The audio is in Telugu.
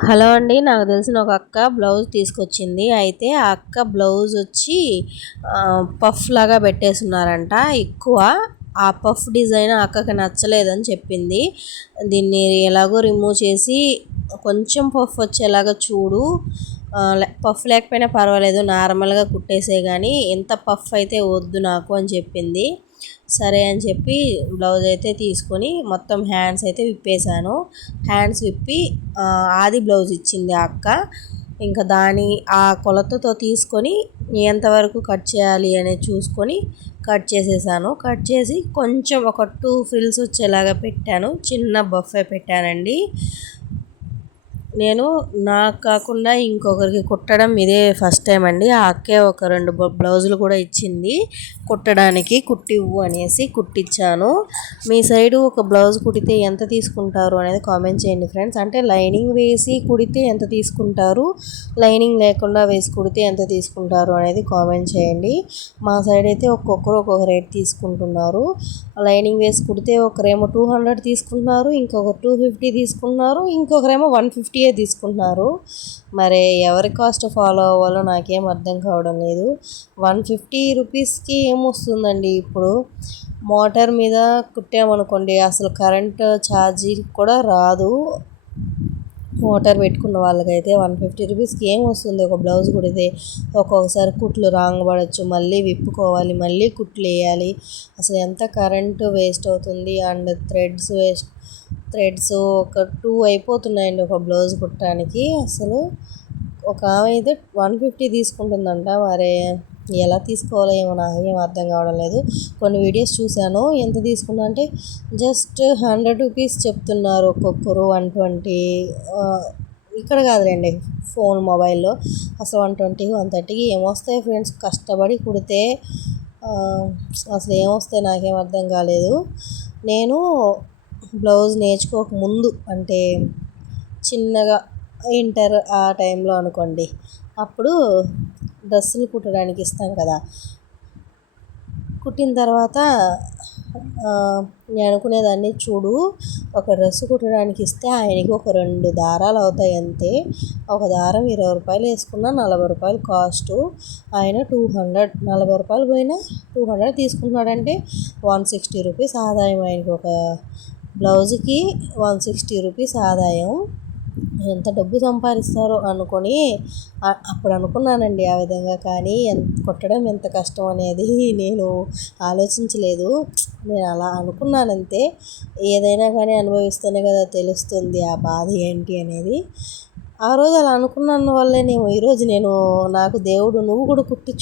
హలో అండి, నాకు తెలిసిన ఒక అక్క బ్లౌజ్ తీసుకొచ్చింది. అయితే ఆ అక్క బ్లౌజ్ వచ్చి పఫ్ లాగా పెట్టేస్తున్నారంట. ఎక్కువ ఆ పఫ్ డిజైన్ అక్కకి నచ్చలేదని చెప్పింది. దీన్ని ఎలాగో రిమూవ్ చేసి కొంచెం పఫ్ వచ్చేలాగా చూడు, పఫ్ లేకపోయినా పర్వాలేదు, నార్మల్గా కుట్టేసే కానీ ఎంత పఫ్ అయితే వద్దు నాకు అని చెప్పింది. సరే అని చెప్పి బ్లౌజ్ అయితే తీసుకొని మొత్తం హ్యాండ్స్ అయితే విప్పేశాను. హ్యాండ్స్ విప్పి ఆది బ్లౌజ్ ఇచ్చింది ఆ అక్క. ఇంకా ఆ కొలతతో తీసుకొని ఎంతవరకు కట్ చేయాలి అనేది చూసుకొని కట్ చేసేసాను. కట్ చేసి కొంచెం ఒక 2 ఫ్రిల్స్ వచ్చేలాగా పెట్టాను. చిన్న బఫే పెట్టానండి. నేను నాకు కాకుండా ఇంకొకరికి కుట్టడం ఇదే ఫస్ట్ టైం అండి. ఆ అక్కే ఒక 2 బ్లౌజులు కూడా ఇచ్చింది కుట్టడానికి. కుట్టివ్వు అనేసి కుట్టించాను. మీ సైడు ఒక బ్లౌజ్ కుడితే ఎంత తీసుకుంటారు అనేది కామెంట్ చేయండి ఫ్రెండ్స్. అంటే లైనింగ్ వేసి కుడితే ఎంత తీసుకుంటారు, లైనింగ్ లేకుండా వేసి కుడితే ఎంత తీసుకుంటారు అనేది కామెంట్ చేయండి. మా సైడ్ అయితే ఒక్కొక్కరు ఒక్కొక్క రేట్ తీసుకుంటున్నారు. లైనింగ్ వేసి కుడితే ఒకరేమో 200 తీసుకుంటున్నారు, ఇంకొకరు 250 తీసుకుంటున్నారు, ఇంకొకరేమో 150 తీసుకుంటున్నారు. మరి ఎవరి కాస్ట్ ఫాలో అవ్వాలో నాకేం అర్థం కావడం లేదు. 150 రూపీస్కి ఏమొస్తుందండి? ఇప్పుడు మోటార్ మీద కుట్టామనుకోండి, అసలు కరెంట్ ఛార్జీ కూడా రాదు. మోటార్ పెట్టుకున్న వాళ్ళకైతే 150 రూపీస్కి ఏం వస్తుంది ఒక బ్లౌజ్ కుడితే? ఒక్కొక్కసారి కుట్లు రాంగ్ పడవచ్చు, మళ్ళీ విప్పుకోవాలి, మళ్ళీ కుట్లు వేయాలి. అసలు ఎంత కరెంటు వేస్ట్ అవుతుంది. అండ్ థ్రెడ్స్ ఒక 2 అయిపోతున్నాయండి ఒక బ్లౌజ్ కుట్టడానికి. అసలు ఒక ఆమె అయితే 150 తీసుకుంటుందంట. మరి ఎలా తీసుకోవాలో ఏమో నాకేం అర్థం కావడం లేదు. కొన్ని వీడియోస్ చూశాను, ఎంత తీసుకున్నా అంటే జస్ట్ 100 రూపీస్ చెప్తున్నారు ఒక్కొక్కరు. 120 ఇక్కడ కాదులేండి, మొబైల్లో అసలు 120 130 ఏమొస్తాయి ఫ్రెండ్స్? కష్టపడి కుడితే అసలు ఏమొస్తాయి నాకేం అర్థం కాలేదు. నేను బ్లౌజ్ నేర్చుకోకముందు అంటే చిన్నగా ఇంటర్ ఆ టైంలో అనుకోండి, అప్పుడు డ్రెస్సులు కుట్టడానికి ఇస్తాం కదా. కుట్టిన తర్వాత నేను అనుకునేదాన్ని, చూడు ఒక డ్రెస్ కుట్టడానికి ఇస్తే ఆయనకి ఒక 2 దారాలు అవుతాయి అంతే. ఒక దారం 20 రూపాయలు వేసుకున్న 40 రూపాయలు కాస్టు. ఆయన 200, 40 రూపాయలు పోయినా 200 తీసుకుంటున్నాడంటే 160 రూపీస్ ఆదాయం ఆయనకి. ఒక బ్లౌజ్కి 160 రూపీస్ ఆదాయం. ఎంత డబ్బు సంపాదిస్తారో అనుకొని అప్పుడు అనుకున్నానండి ఆ విధంగా. కానీ కుట్టడం ఎంత కష్టం అనేది నేను ఆలోచించలేదు. నేను అలా అనుకున్నానంతే. ఏదైనా కానీ అనుభవిస్తేనే కదా తెలుస్తుంది ఆ బాధ ఏంటి అనేది. ఆ రోజు అలా అనుకున్నాను వల్లే ఈరోజు నాకు దేవుడు నువ్వు కూడా కుట్టించు